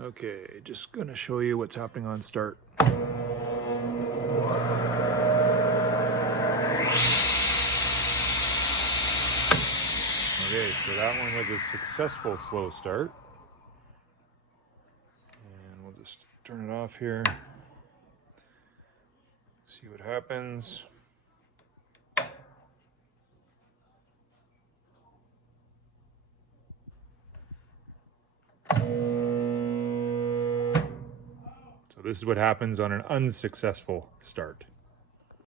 Okay, just gonna show you what's happening on start. Okay, so that one was a successful slow start. And we'll just turn it off here. See what happens. So this is what happens on an unsuccessful start.